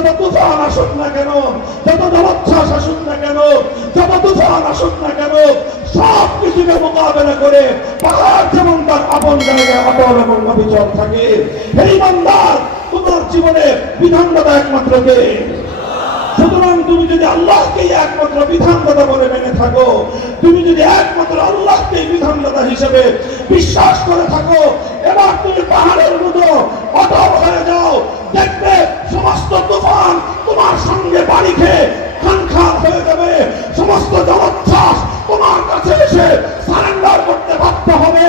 যত তুফান আসুক না কেন, যত জলোচ্ছ্বাস আসুক না কেন, যত তুফান আসুক না কেন, সব কিছুকে মোকাবেলা করে পাহাড় যেমন তার আপন জায়গায় অটল এবং অবিচল থাকে। হে ইমানদার, তোমার জীবনে বিধানদাতা একমাত্র কে? সুতরাং তুমি যদি আল্লাহকে একমাত্র বিধানদাতা বলে মেনে থাকো, তুমি যদি একমাত্র আল্লাহকে বিধানদাতা হিসেবে বিশ্বাস করে থাকো, এবার তুমি পাহাড়ের মতো অটল হয়ে যাও। দেখবে সমস্ত তুফান তোমার সঙ্গে বাড়ি খেয়ে খানখান হয়ে যাবে, সমস্ত জলোচ্ছ্বাস তোমার কাছে এসে সারেন্ডার করতে বাধ্য হবে।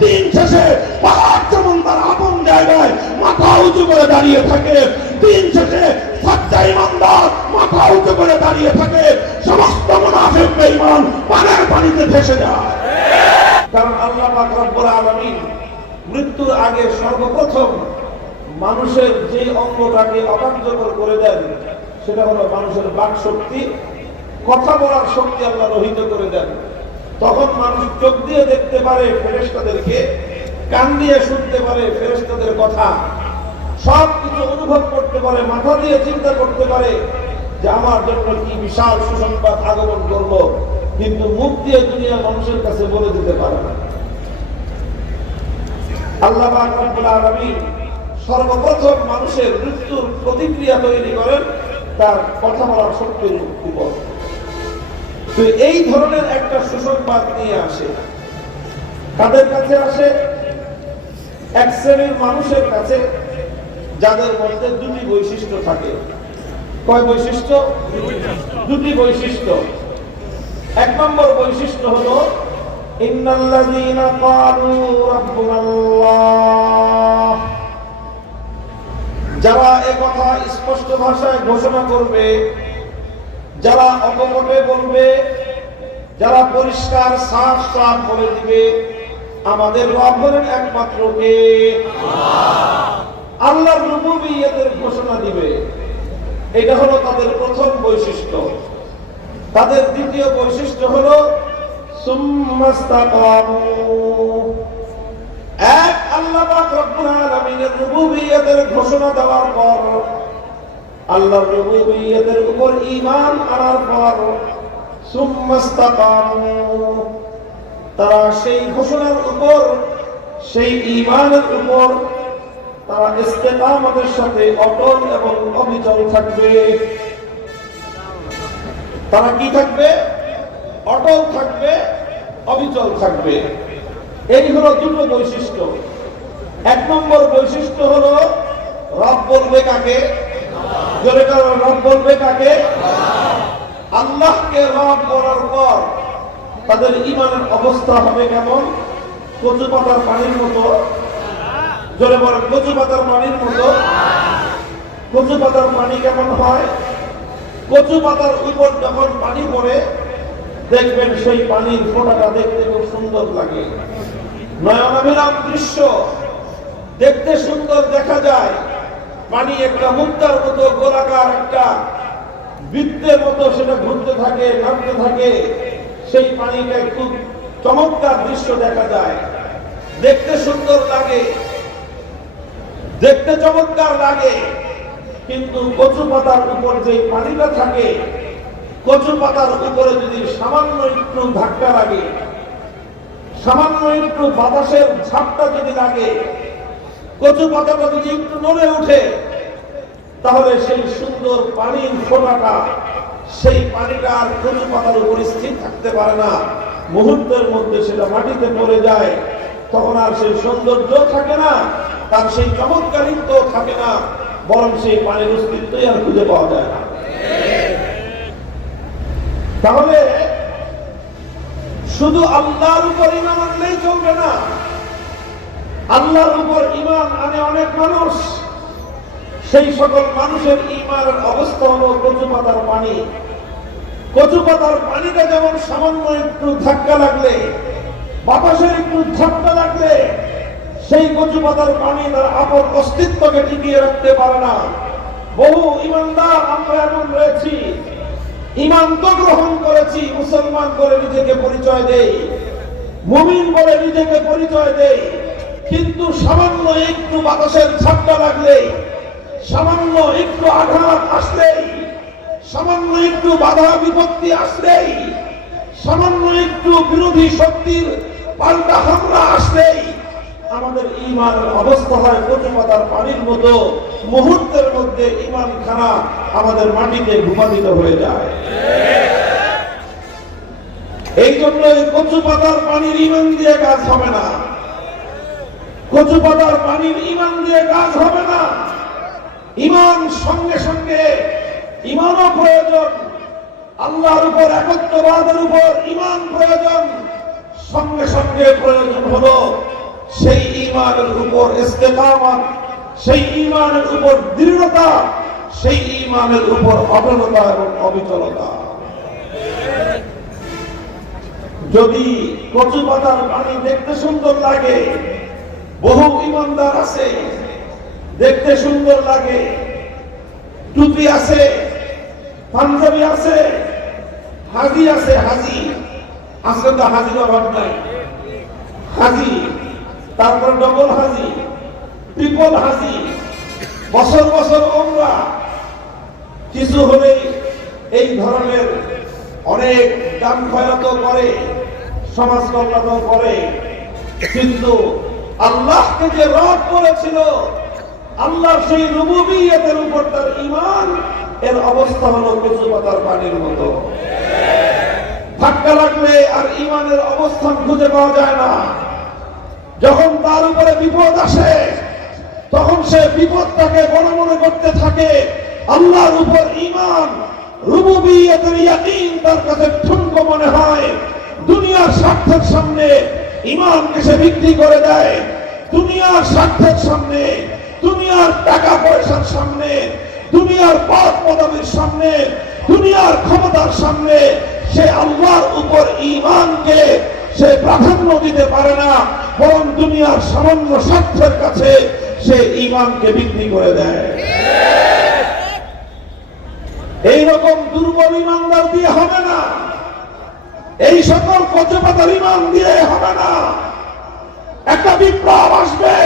দিন শেষে পাহাড় যেমন তার আপন জায়গায় মাথা উঁচু করে দাঁড়িয়ে থাকে, দিন শেষে সচ্চা ইমানদার মাথা উঁচু করে দাঁড়িয়ে থাকে, সমস্ত মুনাফিক বেঈমান পানের পানিতে ভেসে যায়। কারণ আল্লাহ পাক রব্বুল আলামিন মৃত্যুর আগে সর্বপ্রথম মানুষের যে অঙ্গটাকে অকার্যকর করে দেন সেটা হলো মানুষের বাক শক্তি, কথা বলার শক্তি আল্লাহ রহিত করে দেন। তখন মানুষ চোখ দিয়ে দেখতে পারে ফেরেশতাদেরকে, কান দিয়ে শুনতে পারে ফেরেশতাদের কথা, সব কিছু অনুভব করতে পারে, মাথা দিয়ে চিন্তা করতে পারে যে আমার জন্য কি বিশাল সুসংবাদ আগমন করলো, কিন্তু মুখ দিয়ে দুনিয়া মানুষের কাছে বলে দিতে পারে না। আল্লাহ পাক রব্বুল আলামিন সর্বপ্রথম মানুষের মৃত্যুর প্রতিক্রিয়া তৈরি করেন তার কথা বলার শক্তির উপর। তো এই ধরনের একটা সুসংবাদ নিয়ে আসে, তাদের কাছে আসে এক শ্রেণীর মানুষের কাছে যাদের মধ্যে দুটি বৈশিষ্ট্য থাকে। কয় বৈশিষ্ট্য? দুটি বৈশিষ্ট্য। এক নম্বর বৈশিষ্ট্য হলো ইন্নাল্লাযীনা ক্বালু রাব্বুনাল্লাহ, যারা এই কথা স্পষ্ট ভাষায় ঘোষণা করবে, যারা অকপটে বলবে, যারা পরিষ্কার সাফ সাফ বলে দিবে আমাদের রব হলেন একমাত্র কে? আল্লাহর রুবুবিয়্যতের ঘোষণা দিবে। এটা হলো তাদের প্রথম বৈশিষ্ট্য। তাদের দ্বিতীয় বৈশিষ্ট্য হলো সুম্মাস্তাকামু, এক আল্লাহ পাক রব্বুল আলামিনের রুবুবিয়্যতের ঘোষণা দেওয়ার পর, আল্লাহর রুবুবিয়্যতের উপর ঈমান আনার পর সুম্মাস্তাকামু, তারা সেই ঘোষণার উপর, সেই ঈমানের উপর তারা ইস্তেকামতের সাথে অটল এবং অবিচল থাকবে। তারা কি থাকবে? অটল থাকবে, অবিচল থাকবে। এই হলো দুটো বৈশিষ্ট্য। এক নম্বর বৈশিষ্ট্য হলো রব বলবে কাকে? জোরে কারো রব বলবে কাকে? আল্লাহকে রব বলার পর তাদের ঈমানের অবস্থা হবে কেমন? কচু পাতার পানির মতো। জোরে বলেন, কচু পাতার পানির মতো। কচু পাতার পানি কেমন হয়? কচু পাতার উপর যখন পানি পড়ে দেখবেন সেই পানির ফোঁটাটা দেখতে খুব সুন্দর লাগে, নয়নাভিরাম দৃশ্য, দেখতে সুন্দর দেখা যায়। পানি একটা মুক্তার মতো গোলাকার একটা বৃত্তের মতো সেটা ঘুরতে থাকে, নামতে থাকে, সেই পানিটা খুব চমৎকার দৃশ্য দেখা যায়, দেখতে সুন্দর লাগে, দেখতে চমৎকার লাগে। কিন্তু কচু পাতার উপর যে পানিটা থাকে, কচু পাতার উপরে যদি সামান্য একটু ধাক্কা লাগে, সামান্য একটু বাতাসের ঝাপটা যদি লাগে, কচু পাতাটা যদি একটু নড়ে উঠে, তাহলে সেই সুন্দর পানির ফোঁটাটা, সেই পানিটা আর কচু পাতার উপর স্থির থাকতে পারে না, মুহূর্তের মধ্যে সেটা মাটিতে পড়ে যায়। তখন আর সেই সৌন্দর্য থাকে না, তার সেই চমৎকারিত্ব থাকে না, বরং সেই পানির অস্তিত্বই আর খুঁজে পাওয়া যায় না। তাহলে শুধু আল্লাহর উপর ঈমান আনলেই চলবে না। আল্লাহর উপর ঈমান আনে অনেক মানুষ, সেই সকল মানুষের ঈমানের অবস্থা হলো কচু পাতার পানি। কচু পাতার পানিটা যেমন সামান্য একটু ধাক্কা লাগলে, বাতাসের একটু ঝাপটা লাগলে, সেই কচু পাতার পানি তার আপন অস্তিত্বকে টিকিয়ে রাখতে পারে না। বহু ঈমানদার আমরা এমন রয়েছি, ঈমান তো গ্রহণ করেছি, মুসলমান বলে নিজেকে পরিচয় দেই, মুমিন বলে নিজেকে পরিচয় দেই, কিন্তু সামান্য একটু বাতাসের ঝাপটা লাগলে, সামান্য একটু আঘাত সামান্য একটু বাধা বিপত্তি আসলেই, সামান্য একটু বিরোধী শক্তির পাল্টা হামলা আসলেই আমাদের ঈমানের অবস্থা হয় কচু পাতার পানির মতো, মুহূর্তের মধ্যে ঈমান খানা আমাদের মাটিতে ভূপাতিত হয়ে যায়। এই জন্য কচু পাতার পানির ঈমান দিয়ে কাজ হবে না, কচু পাতার পানির ঈমান দিয়ে কাজ হবে না। ঈমান সঙ্গে সঙ্গে ঈমানও প্রয়োজন, আল্লাহর উপর একত্ববাদের উপর ঈমান প্রয়োজন, সঙ্গে সঙ্গে প্রয়োজন হলো সেই ঈমানের উপর ইস্তেকামত, সেই ঈমানের উপর দৃঢ়তা, সেই ঈমানের উপর অটলতা এবং অবিচলতা। যদি কচু পাতার পানি দেখতে সুন্দর লাগে, বহু ঈমানদার আছে দেখতে সুন্দর লাগে, টুপি আছে, পাঞ্জাবি আছে, হাজি আছে, হাজি আজকে তো হাজির অভাব নাই, হাজি, তারপর ডবল হাজি, ট্রিপল হাজি, বছর বছর ওমরা, কিছু হলে এই ধরনের অনেক দান খয়রাত করে, সমাজ কল্যাণ করে, কিন্তু আল্লাহকে যে রব করেছিল, আল্লাহ সেই রুবুবিয়তের উপর তার ঈমান, এর অবস্থা হলো কচু পাতার পানির মতো। ধাক্কা লাগলে আর ঈমানের অবস্থান খুঁজে পাওয়া যায় না। যখন তার উপরে বিপদ আসে, তখন সে বিপদটাকে বড় মনে করতে থাকে। আল্লাহর উপর ঈমান, রুবুবিয়তের ইয়াকিন তার কাছে ঠুনকো মনে হয়। দুনিয়ার স্বার্থের সামনে ঈমানকে সে বিক্রি করে দেয়। দুনিয়ার স্বার্থের সামনে, দুনিয়ার টাকা পয়সার সামনে, দুনিয়ার পদ পদবীর সামনে, দুনিয়ার ক্ষমতার সামনে সে আল্লাহর উপর ঈমানকে সে প্রাধান্য দিতে পারে না, বরং দুনিয়ার সামান্য স্বার্থের কাছে সে ঈমানকে বিক্রি করে দেয়। এইরকম দুর্বল ঈমানদার দিয়ে হবে না, এই সকল কচু পাতার ঈমান দিয়ে হবে না। একটা বিপ্লব আসবে,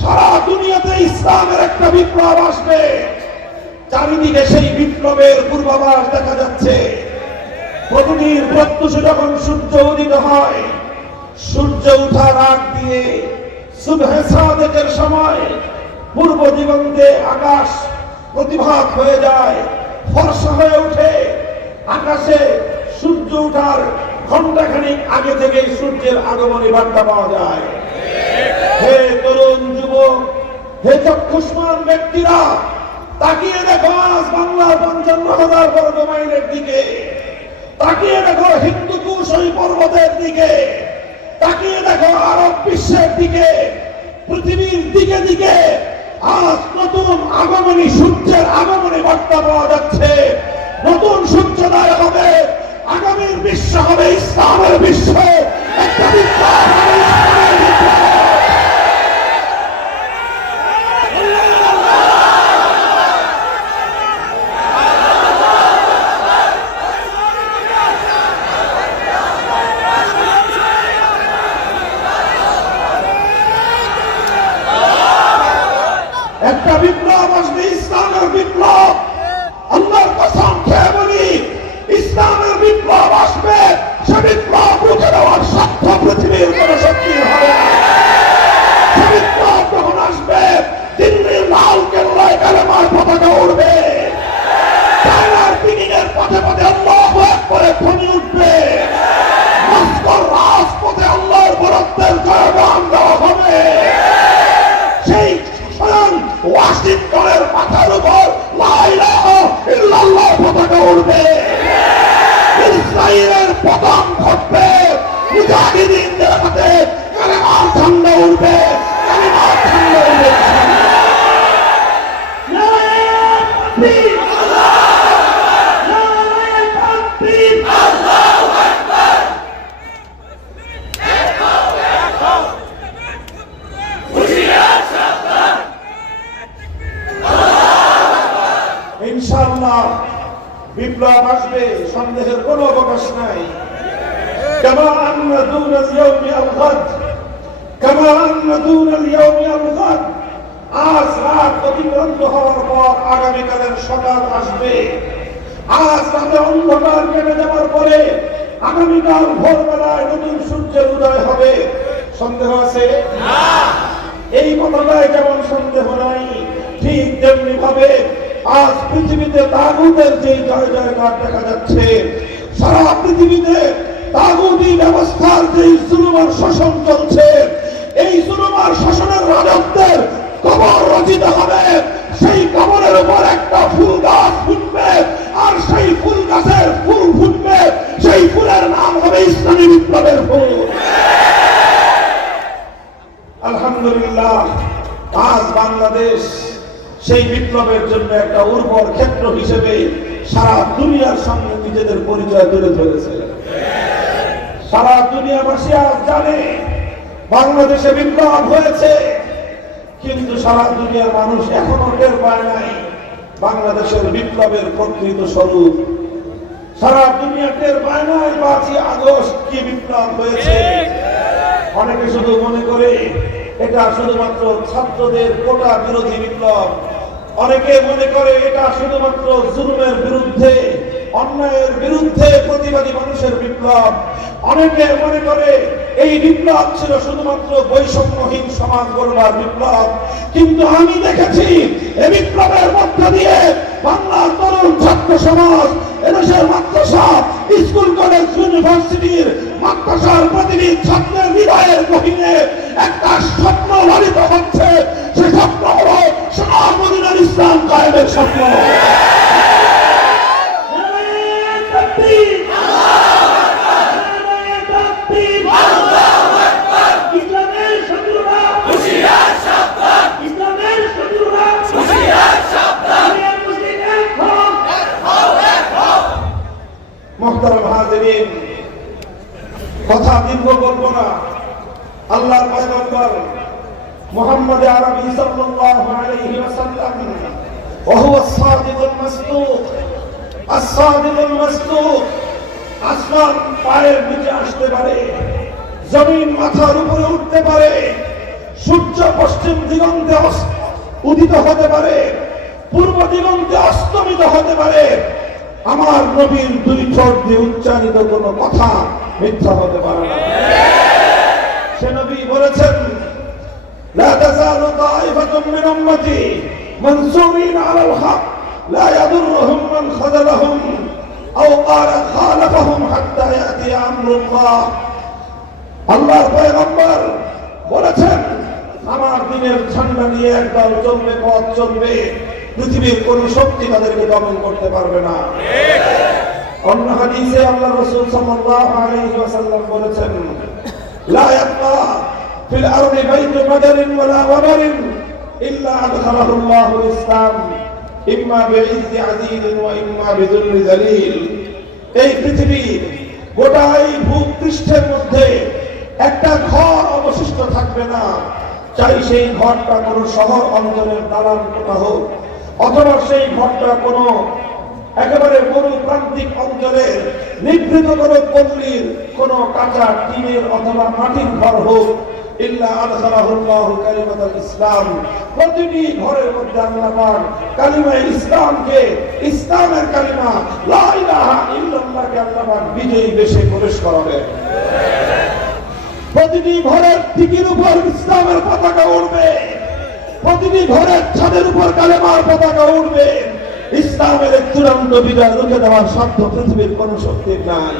সারা দুনিয়াতে ইসলামের একটা বিপ্লব আসবে। চারিদিকে সেই বিপ্লবের পূর্বাভাস দেখা যাচ্ছে। প্রতিদিন প্রত্যুষে যখন সূর্য উদিত হয়, সূর্য ওঠার আগ দিয়ে সুবহে সাদেকের সময় পূর্ব দিগন্তে আকাশ প্রতিভাত হয়ে যায়, ফর্সা হয়ে ওঠে। আকাশে সূর্য ওঠার ঘণ্টাখানিক আগে থেকে সূর্যের আগমনী বার্তা পাওয়া যায়। হে তরুণ যুবক, হে চক্ষুষ্মান ব্যক্তিরা, তাকিয়ে দেখো আজ বাংলার ৫৫,০০০ বর্গ মাইলের দিকে, তাকিয়ে দেখো হিন্দুকুশ ওই পর্বতের দিকে, তাকিয়ে দেখো আরব বিশ্বের দিকে, পৃথিবীর দিকে দিকে আজ নতুন আগমনী সূর্যের আগমনী বার্তা পাওয়া যাচ্ছে। নতুন সূর্যোদয় হবে, আগামীর বিশ্ব হবে ইসলামের বিশ্ব। একটা বিপ্লব হবে, ইসলামের বিপ্লব। একটা বিপ্লব আসবে, ইসলামের বিপ্লব। আল্লাহর কসম খেয়ে বলি, ইসলামের বিপ্লব আসবে। সে বিপ্লব রুখে দেওয়ার সাধ্য পৃথিবীর কোন শক্তির হবে না। সে বিপ্লব যখন আসবে, দিল্লির লাল কেল্লায় কালেমার পতাকা উড়বে, চায়নার পিকিংয়ের পথে পথে আল্লাহু আকবারের ধ্বনি উঠবে, মস্কোর রাজপথে আল্লাহর বরত্বের জয়গান দেওয়া হবে। সেই স্বয়ং ওয়াশিংটনের মাথার উপর লা ইলাহা ইল্লাল্লাহ পতাকা উড়বে। ইসরায়েলের পতন ঘটবে, মুজাহিদিনদের হাতে কালেমার ঝান্ডা উড়বে, কালেমার ঝান্ডা উড়বে। নারায়ে তাকবীর, নারায়ে তাকবীর, আল্লাহু আকবার। ইনশাআল্লাহ বিপ্লব আসবে, সন্দেহের কোনো অবকাশ নাই। কামা আন্না দুনাল ইয়াউমি আল গাদ, কামা আন্না দুনাল ইয়াউমি আল গাদ। আজ রাত অতিক্রান্ত হওয়ার পর আগামীকালের সকাল আসবে। আজ রাতে অন্ধকার কেটে যাওয়ার পরে আগামীকাল ভোরবেলায় নতুন সূর্যের উদয় হবে, সন্দেহ আছে? এই কথাটায় যেমন সন্দেহ নাই, ঠিক তেমনি ভাবে আজ পৃথিবীতে তাগুতের যে জয় জয়কার দেখা যাচ্ছে, সারা পৃথিবীতে তাগুতি ব্যবস্থার যে জুলুম আর শোষণ চলছে, এই জুলুম আর শোষণের রাজত্বের কবর রচিত হবে। সেই কবরের উপর একটা ফুল গাছ ফুটবে, আর সেই ফুল গাছের ফুল ফুটবে, সেই ফুলের নাম হবে ইসলামী বিপ্লবের ফুল। আলহামদুলিল্লাহ, আজ বাংলাদেশ সেই বিপ্লবের জন্য একটা উর্বর ক্ষেত্র হিসেবে সারা দুনিয়ার সামনে নিজেদের পরিচয় তুলে ধরেছে। সারা দুনিয়াবাসী আজ জানে বাংলাদেশে বিপ্লব হয়েছে, কিন্তু সারা দুনিয়ার মানুষ এখনো টের পায় নাই বাংলাদেশের বিপ্লবের প্রকৃত স্বরূপ। সারা দুনিয়া টের পায় নাই 5ই আগস্ট কি বিপ্লব হয়েছে। অনেকে শুধু মনে করে এটা শুধুমাত্র ছাত্রদের কোটা বিরোধী বিপ্লব, অনেকে মনে করে এটা শুধুমাত্র জুলুমের বিরুদ্ধে, অন্যায়ের বিরুদ্ধে প্রতিবাদী মানুষের বিপ্লব, অনেকে মনে করে এই বিপ্লব ছিল শুধুমাত্র বৈষম্যহীন সমাজ গড়বার বিপ্লব। কিন্তু আমি দেখেছি এই বিপ্লবের মধ্য দিয়ে বাংলার তরুণ ছাত্র সমাজ, এদেশের মাদ্রাসা, স্কুল, কলেজ, ইউনিভার্সিটির মাদ্রাসার প্রতিটি ছাত্রের হৃদয়ের গহীনে একটা স্বপ্ন লালিত হচ্ছে। সে স্বপ্ন হল সোনার মদিনার ইসলাম কায়েমের স্বপ্ন। মুহতারাম হাজিরিন, কথা দীর্ঘ বলব না। আল্লাহর পয়গম্বর মুহাম্মদ আরবি সাল্লাল্লাহু আলাইহি ওয়াসাল্লাম ওয়া হুয়া আস-সাদিকুল মাসদুক, আস-সাদিকুল মাসদুক। আসমান পায়ের নিচে আসতে পারে, জমিন মাথার উপরে উঠতে পারে, সূর্য পশ্চিম দিগন্তে উদিত হতে পারে, পূর্ব দিগন্তে অস্তমিত হতে পারে, আমার নবীর দুই ঠোঁট দিয়ে উচ্চারিত কোন কথা মিথ্যা হতে পারে না। সে নবী বলেছেন, লা তাযালু তাইফাতুম মিন উম্মতি মানসুরিন আলাল হক লা ইয়াদুররুহুম মান খাযালাহুম আও ক্বালা খালাফাহুম হাত্তা ইয়াতি আমরুল্লাহ। আল্লাহর পয়গম্বর বলেছেন, আমার দ্বীনের ঝান্ডা নিয়ে একদল চলবে, পথ চলবে, পৃথিবীর কোন শক্তি তাদেরকে দমন করতে পারবে না। অন্য হাদিসে আল্লাহ রাসূল সাল্লাল্লাহু আলাইহি ওয়াসাল্লাম বলেছেন, লা ইয়াবকা ফিল আরদি বাইতু মাদারিন ওয়ালা ওয়াবারিন ইল্লা আদখালাহু আল্লাহুল ইসলাম ইম্মা বিইজ্জি আযীজিন ওয়া ইম্মা বিযুল্লি যালিল। এই পৃথিবীর গোটা এই ভূপৃষ্ঠের মধ্যে একটা ঘর অবশিষ্ট থাকবে না, চাই সেই ঘরটা কোনো শহর অঞ্চলের দালান কোঠা হোক, অথবা সেই ঘরটা কোনো একেবারে মরু প্রান্তিক অঞ্চলের নিভৃত কোনো পল্লীর কোনো কাঁচা টিনের অথবা মাটির ঘর হোক, ইল্লা আদখালাহুল্লাহু কালিমাতুল ইসলাম। প্রতিটি ঘরের মধ্যে আল্লাহ পাক কালিমা ইসলামকে, ইসলামের কালিমা লা ইলাহা ইল্লাল্লাহকে আল্লাহ পাক বিজয়ী বেশে প্রবেশ করাবেন। প্রতিটি ঘরের টিকির উপর ইসলামের পতাকা উড়বে, প্রতিটি ঘরের ছাদের উপর কালেমার পতাকা উড়বে। ইসলামের এক চূড়ান্ত বিজয় রুখে দেওয়ার সাধ্য পৃথিবীর কোন শক্তির নাই।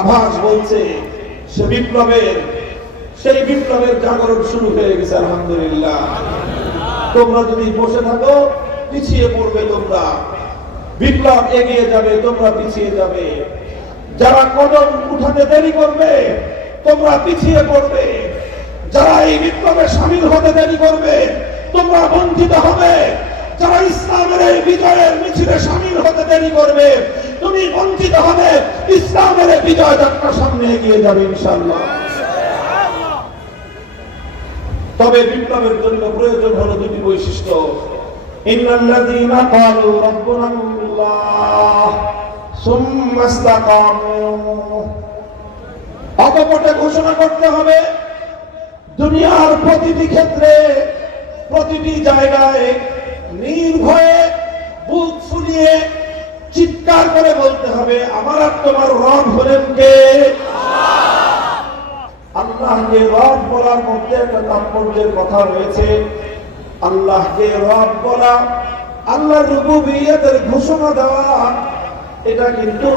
আভাস বলছে সেই বিপ্লবের জাগরণ শুরু হয়ে গেছে। আলহামদুলিল্লাহ, তোমরা যদি বসে থাকো পিছিয়ে পড়বে, তোমরা বিপ্লব এগিয়ে যাবে, তোমরা পিছিয়ে যাবে। যারা কদম উঠাতে দেরি করবে তোমরা পিছিয়ে পড়বে, যারা এই বিপ্লবে শামিল হতে দেরি করবে তোমরা বঞ্চিত হবে। যারা ইসলামের এই বিজয়ের মিছিলে শামিল হতে দেরি করবে তুমি বঞ্চিত হবে। ইসলামের এই বিজয় যাত্রা সামনে এগিয়ে যাবে ইনশাআল্লাহ। তবে বিপ্লবের জন্য প্রয়োজন হলো দুটি বৈশিষ্ট্য। ইন্নাল্লাযীনা ক্বালু রাব্বুনাল্লাহ সুম্মা ইসতাকামু। অকপটে ঘোষণা করতে হবে দুনিয়ার প্রতিটি ক্ষেত্রে, প্রতিটি জায়গায় নির্ভয়ে বুক ফুলিয়ে হবে আমার আর তোমার রব হলেন কে? আল্লাহকে রব বলার মধ্যে একটা তাৎপর্যের কথা রয়েছে। আল্লাহকে রব বলা, আল্লাহর রুবুবিয়্যতের ঘোষণা দেওয়া, এটা কিন্তু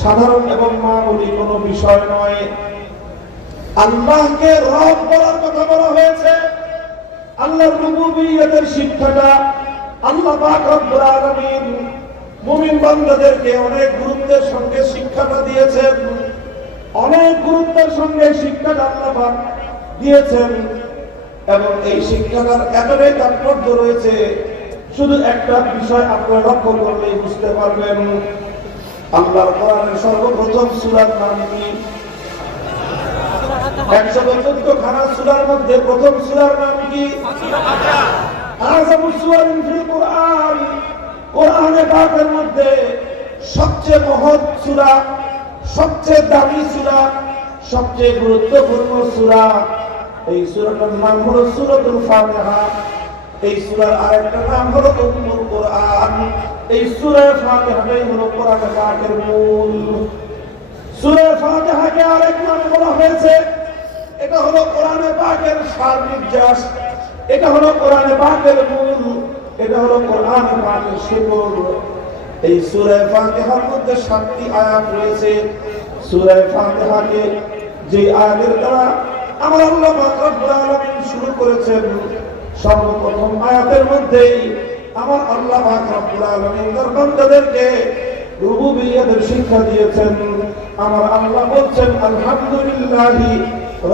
সাধারণ এবং মামুলি কোনো বিষয় নয়। আল্লাহকে রব বলার কথা বলা হয়েছে। আল্লাহর রুবুবিয়্যতের শিক্ষাটা আল্লাহ পাক রব্বুল আলামিন মুমিন বান্দাদেরকে অনেক গুরুত্বের সঙ্গে শিক্ষাটা দিয়েছেন। অনেক গুরুত্বের সঙ্গে শিক্ষাটা আল্লাহ পাক দিয়েছেন এবং এই শিক্ষাটার এতটাই তাৎপর্য রয়েছে, শুধু একটা বিষয় আপনারা লক্ষ্য করলেই বুঝতে পারবেন। আল্লাহর কোরআনের সর্বপ্রথম সূরার নাম কি? 114 খানা সূরার মধ্যে প্রথম সূরার নাম কি? আযামুস সূরাতিন ফিল কুরআন। কোরআনে পাকের মধ্যে সবচেয়ে মহৎ সূরা, সবচেয়ে দামি সূরা, সবচেয়ে গুরুত্বপূর্ণ সূরা, এই সূরাটার নাম হলো সূরাতুল ফাতিহা। এই সূরার আরেকটা নাম হলো উম্মুল কুরআন। এই সূরা ফাতিহাটাই হলো কোরআন পাকের মূল। সূরা ফাতিহাকে আরেক নাম বলা হয়েছে, এটা হলো কোরআন পাকের সারনির্যাস, এটা হলো কোরআন পাকের মূল, এটা হলো কোরআন পাকের শিকড়। এই সূরা ফাতিহার মধ্যে 7টি আয়াত রয়েছে। সূরা ফাতিহাকে যে আয়াতের দ্বারা আমার আল্লাহ পাক রব্বুল আলামিন শুরু করেছেন, সর্বপ্রথম আয়াতের মধ্যেই আমার আল্লাহ পাক রব্বুল আলামিন তার বান্দাদেরকে রুবুবিয়্যতের শিক্ষা দিয়েছেন। আমার আল্লাহ বলছেন আলহামদুলিল্লাহি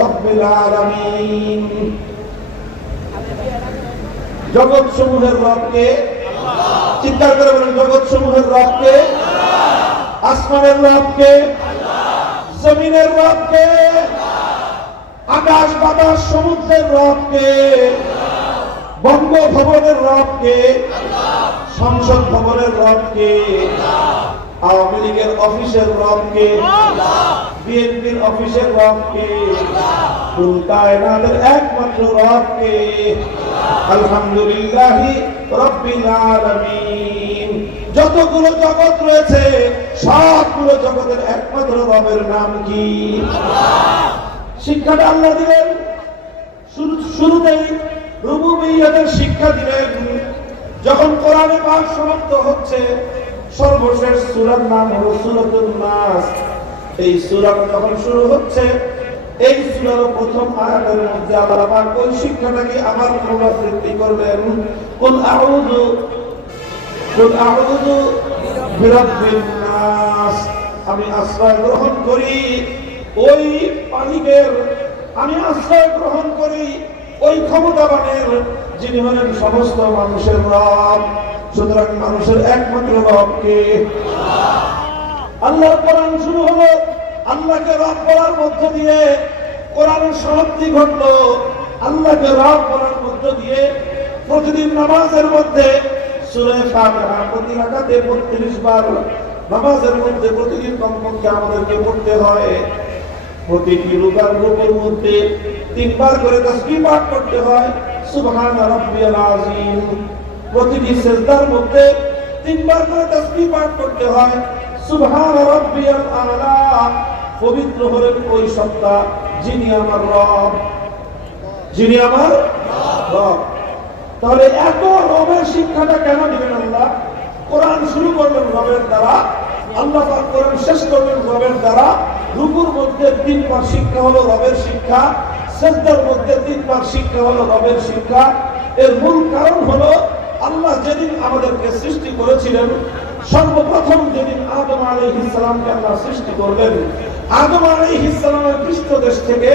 রাব্বিল আলামিন। জগৎ সমূহের রবকে আল্লাহ। চিৎকার করে বলেন, জগৎ সমূহের রবকে আল্লাহ। আসমানের রবকে আল্লাহ। জমিনের রবকে আল্লাহ। আকাশ বাতাস সমুদ্রের রবকে আল্লাহ। বঙ্গভবনের রবকে আল্লাহ। সংসদ ভবনের রবকে আল্লাহ। আওয়ামী লীগের অফিসের রবকে আল্লাহ। বিএনপির অফিসের রবকে আল্লাহ। কুল কায়নাতের একমাত্র রবকে আল্লাহ। আলহামদুলিল্লাহি রাব্বিল আলামিন। যতগুলো জগৎ রয়েছে সবগুলো জগতের একমাত্র রবের নাম কি? আল্লাহ। শিক্ষাটা আল্লাহ দিলেন, শুরুতেই রুবুবিয়্যতের শিক্ষা দিলেন। যখন কোরআনে পাক সমাপ্ত হচ্ছে, সর্বশেষ সূরার নাম হলো সূরাতুন নাস। এই সূরাটা যখন শুরু হচ্ছে, এই সূরার প্রথম আয়াতের মধ্যে আল্লাহ পাক ওই শিক্ষাটাকে আবার পুনরাবৃত্তি করবেন। কুল আউযু বিরাব্বিন নাস। আমি আশ্রয় গ্রহণ করি ওই মালিকের, আমি আশ্রয় গ্রহণ করি ওই ক্ষমতাবানের, যিনি হলেন সমস্ত মানুষের রব। সুতরাং মানুষের একমাত্র রবকে আল্লাহ। আল্লাহর কোরআন শুরু হলো, আল্লাহকে রব বলার মধ্য দিয়ে কোরআনের সমাপ্তি ঘটলো। আল্লাহকে রব বলার মধ্য দিয়ে প্রতিদিন নামাজের মধ্যে সূরা ফাতিহা প্রতি রাকাতে 32 বার নামাজের মধ্যে প্রতিদিন কমপক্ষে আমাদেরকে পড়তে হয়। প্রতিটি রুকুর মধ্যে 3 বার করে তাসবিহ পাঠ করতে হয়, সুবহান রাব্বিয়াল আযীম। প্রতিটি সিজদার মধ্যে 3 বার করে তাসবিহ পাঠ করতে হয়, সুবহান রাব্বিয়াল আলা। পবিত্র হলেন ওই সত্তা যিনি আমার রব, যিনি আমার রব। তাহলে এত রবের শিক্ষাটা কেন দিবেন আল্লাহ? কোরআন শুরু করবেন রবের দ্বারা, আল্লাহ পাক কোরআন শেষ করবেন রবের দ্বারা। রুকুর মধ্যে 3 বার শিক্ষা হলো রবের শিক্ষা, সিজদার মধ্যে 3 বার শিক্ষা হলো রবের শিক্ষা। এর মূল কারণ হলো আল্লাহ যেদিন আমাদেরকে সৃষ্টি করেছিলেন, সর্বপ্রথম যেদিন আদম আলাইহিস সালামকে আল্লাহ সৃষ্টি করলেন, আদম আলাইহিস সালামের পৃষ্ঠদেশ থেকে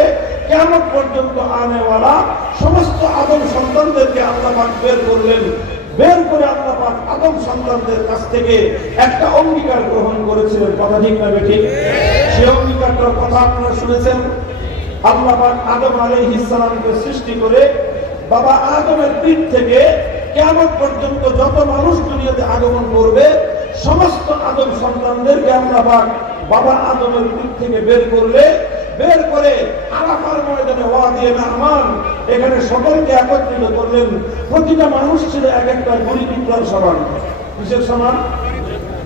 কিয়ামত পর্যন্ত আনেওয়ালা সমস্ত আদম সন্তানদেরকে আল্লাহ পাক বের করলেন। বের করে আল্লাহ পাক আদম সন্তানদের কাছ থেকে একটা অঙ্গীকার গ্রহণ করেছিলেন। কথা ঠিক না ঠিক? সেই অঙ্গীকারটার কথা আপনারা শুনেছেন। আল্লাহ পাক আদম আলাইহিস সালামকে সৃষ্টি করে বাবা আদমের পিঠ থেকে কিয়ামত পর্যন্ত যত মানুষ দুনিয়াতে আগমন করবে, সমস্ত আদম সন্তানদেরকে আল্লাহ পাক বাবা আদমের পিঠ থেকে বের করলে, বের করে আরাফার ময়দানে ওয়াদি নামান এখানে সকলকে একত্রিত করলেন। প্রতিটা মানুষ ছিল এক একটা গুলি টুকরার সমান। কিসের সমান?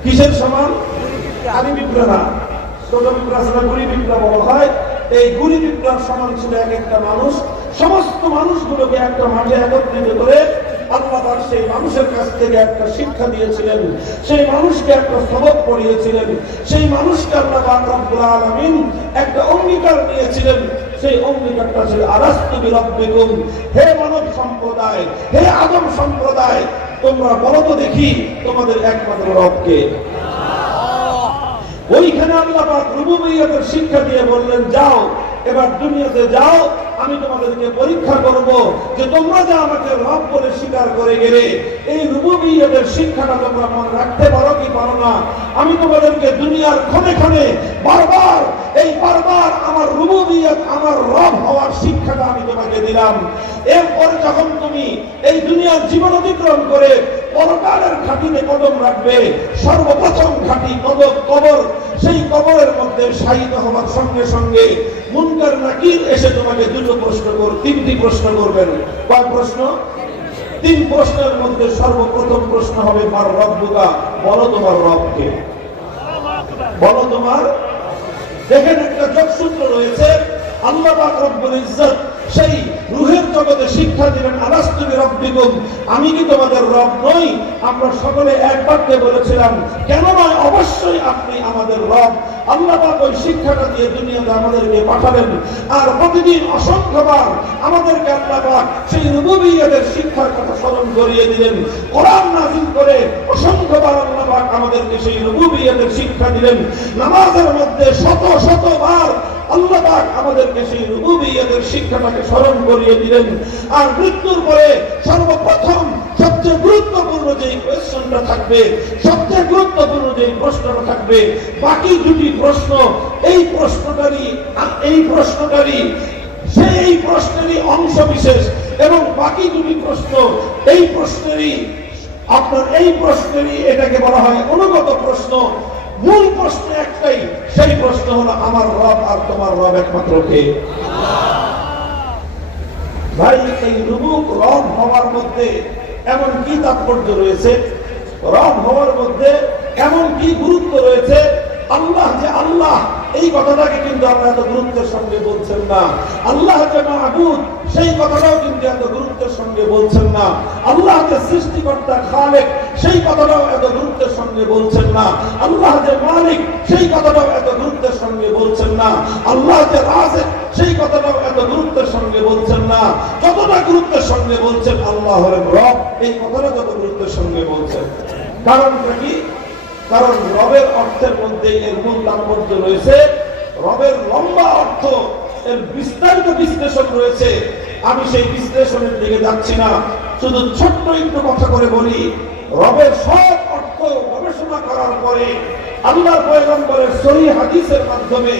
কিসের সমান? খালি পিঁপড়া না, ছোট পিঁপড়া ছিল গুড়ি পিঁপড়া বলা হয়। এই গুড়ি পিঁপড়ার সমান ছিল এক একটা মানুষ। সমস্ত মানুষগুলোকে একটা মাঠে একত্রিত করে আল্লাহ পাক সেই মানুষের কাছ থেকে একটা শিক্ষা দিয়েছিলেন, সেই মানুষকে একটা সবক পড়িয়েছিলেন, সেই মানুষকে আল্লাহ পাক রব্বুল আলামিন একটা অঙ্গীকার নিয়েছিলেন। সেই অঙ্গীকারটা ছিল আলাস্তু বিরাব্বিকুম, হে মানব সম্প্রদায়, হে আদম সম্প্রদায়, তোমরা বলো তো দেখি তোমাদের একমাত্র রবকে। ওইখানে আল্লাহ পাক রুবুবিয়্যতের শিক্ষা দিয়ে বললেন, যাও এবার দুনিয়াতে যাও, আমি তোমাদেরকে পরীক্ষা করব যে তোমরা যে আমাকে রব বলে স্বীকার করে গেলে এই রুবুবিয়্যতের শিক্ষাটা তোমরা মনে রাখতে পারো কি পারো না। আমি তোমাদেরকে দুনিয়ার ক্ষণে ক্ষণে বারবার আমার রুবুবিয়্যত, আমার রব হওয়ার শিক্ষাটা আমি তোমাকে দিলাম। এরপরে যখন তুমি এই দুনিয়ার জীবন অতিক্রম করে পরকালের ঘাটিতে কদম রাখবে, সর্বপ্রথম ঘাটি কবর, সেই কবরের মধ্যে শায়িত হওয়ার সঙ্গে সঙ্গে মুনকার নাকির এসে তোমাকে তিনটি প্রশ্ন করবেন। কয় প্রশ্ন? 3 প্রশ্নের মধ্যে সর্বপ্রথম প্রশ্ন হবে মার রব্বুকা, বলো তোমার রবকে, বলো তোমার। দেখেন একটা যোগসূত্র রয়েছে। আল্লাহ পাক রব্বুল ইজ্জত সেই রূহের জগতে শিক্ষা দিলেন, আলাস্তু বিরাব্বিকুম, আমি কি তোমাদের রব নই? আমরা সকলে এক বাক্যে বলেছিলাম, কেন নয়, অবশ্যই আপনি আমাদের রব। আল্লাহ পাক ওই শিক্ষাটা দিয়ে দুনিয়াতে আমাদেরকে পাঠালেন। আর প্রতিদিন অসংখ্যবার আমাদেরকে আল্লাহ পাক সেই রুবুবিয়্যতের শিক্ষার কথা স্মরণ করিয়ে দিলেন। কোরআন নাযিল করে অসংখ্যবার আল্লাহ পাক আমাদেরকে সেই রুবুবিয়্যতের শিক্ষা দিলেন। নামাজের মধ্যে শতবার আল্লাহ পাক আমাদেরকে সেই রুবুবিয়্যতের শিক্ষাটাকে স্মরণ করিয়ে দিলেন। আর মৃত্যুর পরে সর্বপ্রথম সবচেয়ে গুরুত্বপূর্ণ যে কোয়েশ্চনটা থাকবে, সবচেয়ে গুরুত্বপূর্ণ যে প্রশ্নটা থাকবে, বাকি দুটি প্রশ্ন এই প্রশ্নেরই অংশ বিশেষ, এবং বাকি দুটি প্রশ্ন এই প্রশ্নেরই এটাকে বলা হয় অনুগত প্রশ্ন। মূল প্রশ্ন একটাই, সেই প্রশ্ন হলো আমার রব আর তোমার রব একমাত্র কে? ভাই, এই রব হওয়ার মধ্যে এমন কি তাৎপর্য রয়েছে, রব হওয়ার মধ্যে এমন কি গুরুত্ব রয়েছে। আল্লাহ যে আল্লাহ, এই কথাটাকে কিন্তু আমরা এত গুরুত্বের সঙ্গে বলছেন না। আল্লাহ যে মাবুদ, সেই কথাটাও কিন্তু এত গুরুত্বের সঙ্গে বলছেন না। আল্লাহ যে সৃষ্টিকর্তা খালেক, সেই কথাটাও এত গুরুত্বের সঙ্গে বলছেন না। আল্লাহ যে মালিক, সেই কথাটাও এত গুরুত্বের সঙ্গে বলছেন না। আল্লাহ যে রাযিক, সেই কথাটাও এত গুরুত্বের সঙ্গে বলছেন না। যতটা গুরুত্বের সঙ্গে বলছেন আল্লাহ হলেন রব, এই কথাটা যত গুরুত্বের সঙ্গে বলছেন। কারণটা কি? কারণ রবের অর্থের মধ্যে এর মূল তাৎপর্য রয়েছে। রবের লম্বা অর্থ, এর বিস্তারিত বিশ্লেষণ রয়েছে। আমি সেই বিশ্লেষণের দিকে যাচ্ছি না, শুধু ছোট্ট একটু কথা করে বলি। রবের সব অর্থ গবেষণা করার পরে আল্লাহর পয়গম্বরের সহিহ হাদিসের মাধ্যমে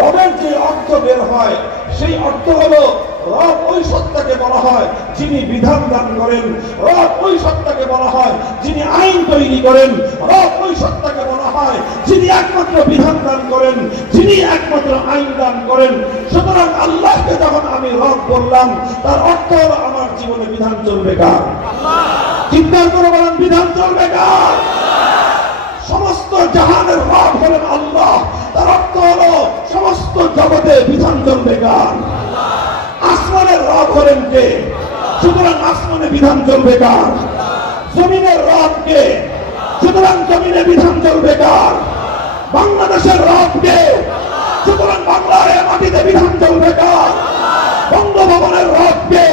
রবের যে অর্থ বের হয়, সেই অর্থ হলো রব ওই সত্তাকে বলা হয় যিনি বিধান দান করেন। রব ওই সত্তাকে বলা হয় যিনি আইন তৈরি করেন। রব ওই সত্তাকে বলা হয় যিনি একমাত্র বিধান দান করেন, যিনি একমাত্র আইন দান করেন। সুতরাং আল্লাহকে যখন আমি রব বললাম, তার অর্থ হলো আমার জীবনে বিধান চলবে কার? চিন্তা করে বলেন, বিধান চলবে কার? সমস্ত জাহানের রব হলেন আল্লাহ। তার অর্থ হলো সমস্ত জগতে বিধান চলবে কার? আসমানের রব হলেন কে? সুতরাং আসমানে বিধান চলবে কার? জমিনের রব কে? সুতরাং জমিনে বিধান চলবে কার? বাংলাদেশের রব কে? সুতরাং বাংলার মাটিতে বিধান চলবে কার? বঙ্গভবনের রব কে?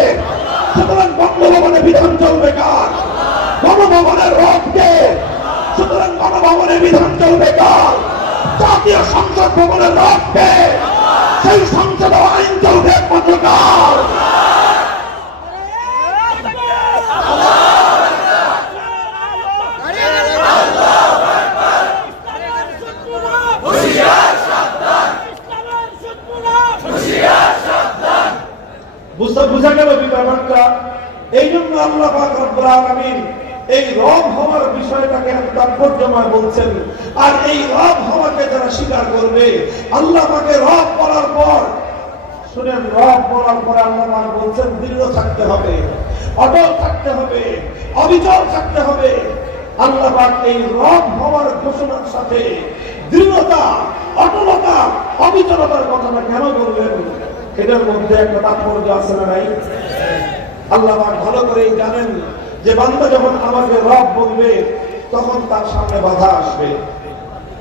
সুতরাং বঙ্গভবনে বিধান চলবে কার? গণভবনের রব কে? সুতরাং গণভবনে বিধান চলবে কার? জাতীয় সংসদ ভবনের রব কে? সেই সংসদে আইন চলবে একমাত্র কার? বুঝা গেল ব্যাপারটা? এই জন্য আল্লাহ পাক রব্বুল আলামিন এই রব হওয়ার বিষয়টাকে তাৎপর্যময় বলছেন। আর এই রব হওয়াকে যারা স্বীকার করবে, আল্লাহ পাকে রব বলার পর, শুনেন, রব বলার পরে আল্লাহ পাক বলছেন দৃঢ় থাকতে হবে, অটল থাকতে হবে, অবিচল থাকতে হবে। আল্লাহ পাক এই রব হওয়ার ঘোষণার সাথে দৃঢ়তা, অটলতা, অবিচলতার কথাটা কেন বললেন? এটার মধ্যে একটা তাৎপর্য আছে না নাই? আল্লাহ পাক ভালো করেই জানেন যে বান্দা যখন আমাকে রব বলবে তখন তার সামনে বাধা আসবে।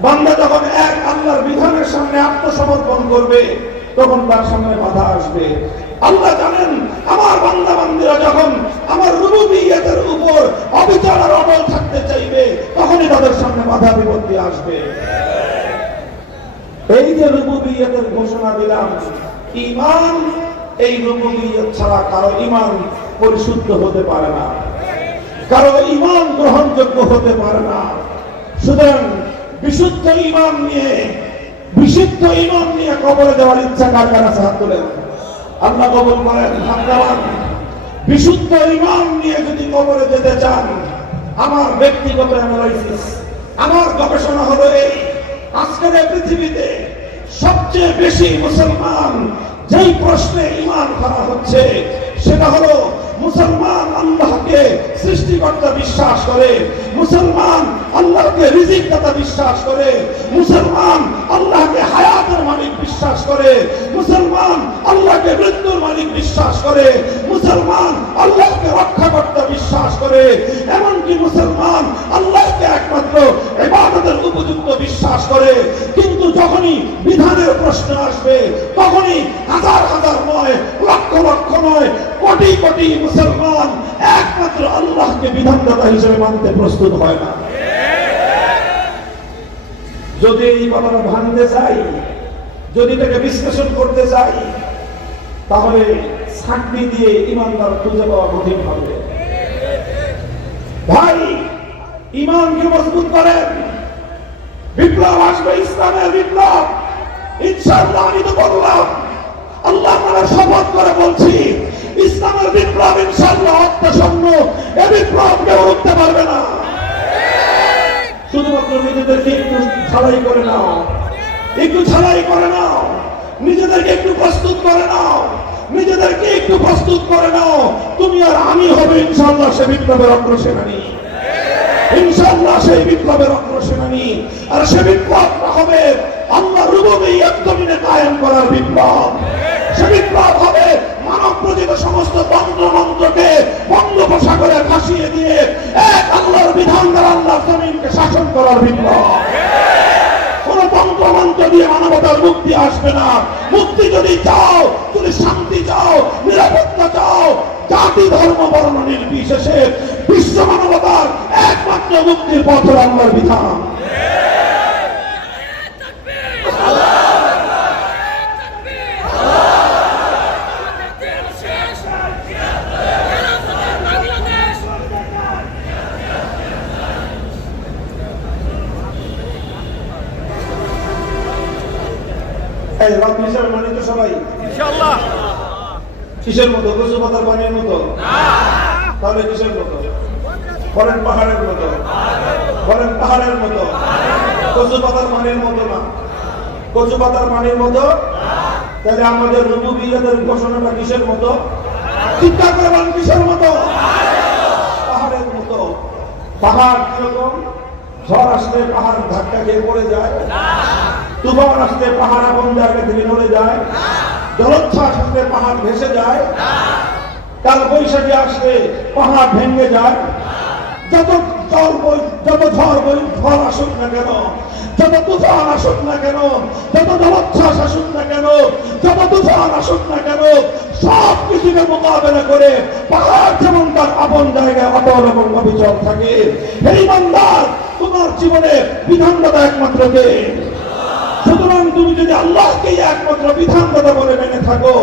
বান্দা যখন এক আল্লাহর বিধানের সামনে আত্মসমর্পণ করবে তখন তার সামনে বাধা আসবে। আল্লাহ জানেন আমার বান্দা বান্দীরা যখন আমার রুবুবিয়্যতের উপর অবিচল আর অটল থাকতে চাইবে তখনই তাদের সামনে বাধা বিপত্তি আসবে। এই যে রুবুবিয়্যতের ঘোষণা দিলাম, ঈমান, এই রুবুবিয়্যত ছাড়া কারো ঈমান পরিশুদ্ধ হতে পারে না, কারো ঈমান গ্রহণযোগ্য হতে পারে না। সুতরাং বিশুদ্ধ ঈমান নিয়ে কবরে দেওয়ার ইচ্ছা কার কার আছে? হাত তোলেন। আল্লাহ কবুল করেন। হাত। বিশুদ্ধ ঈমান নিয়ে যদি কবরে যেতে চান, আমার ব্যক্তিগত অ্যানালাইসিস, আমার গবেষণা হলো এই, আজকের পৃথিবীতে সবচেয়ে বেশি মুসলমান যেই প্রশ্নে ঈমান করা হচ্ছে সেটা হলো মুসলমান আল্লাহকে সৃষ্টিকর্তা বিশ্বাস করে, মুসলমান আল্লাহকে রিজিক দাতা বিশ্বাস করে, মুসলমান আল্লাহকে হায়াতের মালিক বিশ্বাস করে, মুসলমান আল্লাহকে মৃত্যুর মালিক বিশ্বাস করে, মুসলমান আল্লাহকে রক্ষাকর্তা বিশ্বাস করে, এমনকি মুসলমান আল্লাহকে একমাত্র ইবাদতের উপযুক্ত বিশ্বাস করে। কিন্তু যখনই বিধানের প্রশ্ন আসবে তখনই হাজার হাজার নয়, লক্ষ লক্ষ নয়, কোটি কোটি মুসলমান একমাত্র আল্লাহকে বিধানদাতা হিসেবে মানতে প্রস্তুত হয় না। যদি এই কথাটা ভাঙতে চাই, যদি এটাকে বিশ্লেষণ করতে চাই, তাহলে ছাকনি দিয়ে ঈমানদার খুঁজে পাওয়া কঠিন হবে। ভাই, ঈমানকে মজবুত করেন। বিপ্লব আসবে, ইসলামের বিপ্লব ইনশাআল্লাহ। আমি তো বললাম, আল্লাহ তাআলা শপথ করে বলছি, ইসলামের বিপ্লব ইনশাআল্লাহ অত্যাসন্ন। এই বিপ্লব কেউ রুখতে পারবে না। শুধুমাত্র নিজেদেরকে একটু ছাড়াই করে নাও, একটু ছাড়াই করে নাও, নিজেদেরকে একটু প্রস্তুত করে নাও, নিজেদেরকে একটু প্রস্তুত করে নাও। তুমি আর আমি হবে ইনশাআল্লাহ সে বিপ্লবের অগ্রসেনানী, ইনশাআল্লাহ সেই বিপ্লবের অগ্রসেনানী। আর সে বিপ্লব হবে আল্লাহ রুবুবিয়্যত জমিনে কায়েম করার বিপ্লব। সে বিপ্লব হবে মানব প্রজিত সমস্ত তন্ত্র মন্ত্রকে বঙ্গোপসাগরে ভাসিয়ে দিয়ে এক আল্লাহর বিধান দ্বারা আল্লাহর জমিনকে শাসন করার বিপ্লব। কোন তন্ত্র মন্ত্র দিয়ে মানবতার মুক্তি আসবে না। মুক্তি যদি চাও, যদি শান্তি চাও, নিরাপত্তা চাও, জাতি ধর্ম বর্ণ নির্বিশেষে বিশ্ব মানবতার একমাত্র মুক্তির পথ হলো আল্লাহর বিধান। এই রব হিসেবে মানি তো সবাই ইনশাআল্লাহ। কিসের মতো? কচু পাতার পানির মতো? তাহলে কিসের মতো? বলেন পাহাড়ের মতো। বলেন পাহাড়ের মতো। কচু পাতার পানির মতো না। কচু পাতার পানির মতো। তাহলে আমাদের রুবুবিয়্যতের ঘোষণাটা কিসের মতো? চিন্তা করে বলেন কিসের মতো? পাহাড়ের মতো। পাহাড় কিরকম? ঝড় আসলে পাহাড় ধাক্কা খেয়ে পড়ে যায়, তুফান আসলে পাহাড় আপন জায়গা থেকে নড়ে যায়, জলোচ্ছ্বাস আসলে পাহাড় ভেসে যায়, কাল বৈশাখী আসলে পাহাড় ভেঙে যায়। যত ঝড় আসুক না কেন, যত তুফান আসুক না কেন, যত জলোচ্ছ্বাস আসুক না কেন, যত তুফান আসুক না কেন, সব কিছুকে মোকাবেলা করে পাহাড় যেমন তার আপন জায়গায় অটল এবং অবিচল থাকে। এই ইমানদার, তোমার জীবনে বিধানদাতা একমাত্র কে? সুতরাং তুমি যদি আল্লাহকে একমাত্র বিধানদাতা বলে মেনে থাকো,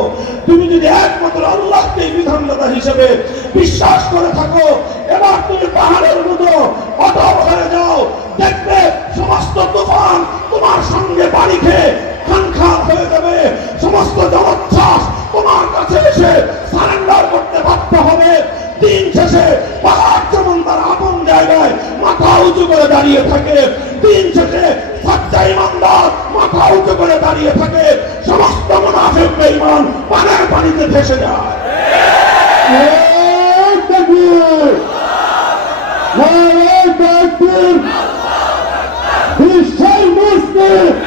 তুমি যদি একমাত্র আল্লাহকে বিধানদাতা হিসেবে বিশ্বাস করে থাকো, এবার তুমি পাহাড়ের মতো অটল হয়ে যাও। দেখবে সমস্ত তুফান তোমার সঙ্গে বাড়ি খেয়ে খানখান হয়ে যাবে। সমস্ত জলোচ্ছ্বাস তোমার কাছে এসে সারেন্ডার করতে বাধ্য হবে। দিন শেষে পাহাড় যেমন তার আপন জায়গায় মাথা উঁচু করে দাঁড়িয়ে থাকে, দিন শেষে সচ্চা ইমানদার মাথা উঁচু করে দাঁড়িয়ে থাকে। সমস্ত মুনাফিক বেঈমান পানের পানিতে ভেসে যায়। He shall must জন্য